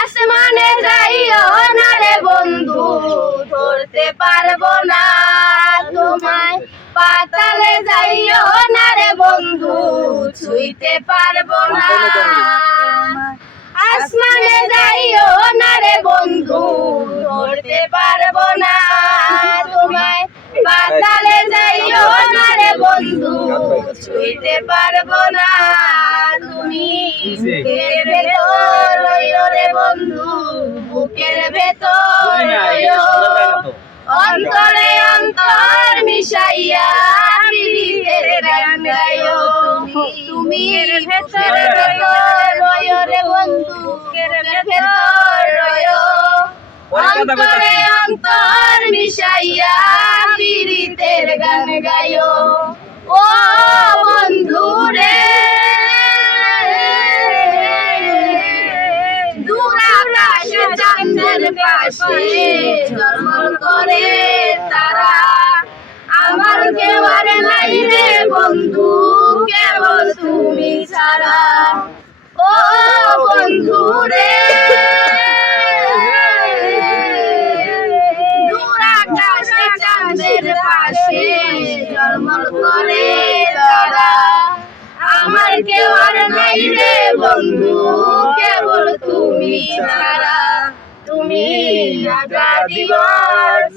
আসমানে যাইও না রে বন্ধু, ধরতে পারবো না তোমায়। পাতালে যাইও না রে বন্ধু, ছুঁইতে পারবো না। আসমানে যাইও না রে বন্ধু, ধরতে পারবো না তোমায়। পাতালে যাইও না রে বন্ধু, ছুঁইতে পারবো না। তুমি বুকের ভেতর রইও রে বন্ধু, বুকের ভেতর রইও। অন্তরে অন্তর মিশাইয়া প্রীতির গান গাইও। তুমি ভেতর ভেতর রইও রে বন্ধু, বুকের ভেতর রইও। অন্তরে অন্তর মিশাইয়া প্রীতির গান গাইও। ও বন্ধু রে, দূর আকাশে চাঁদের পাশে ঝলমল করে তারা। আমার কেউ আর নাই রে বন্ধু, কেবল তুমি ছাড়া। ও বন্ধু রে, দূর আকাশে চাঁদের পাশে ঝলমল করে তারা। আমার কেউ আর নাই রে বন্ধু, কেবল তুমি ছাড়া। তুমি দিবস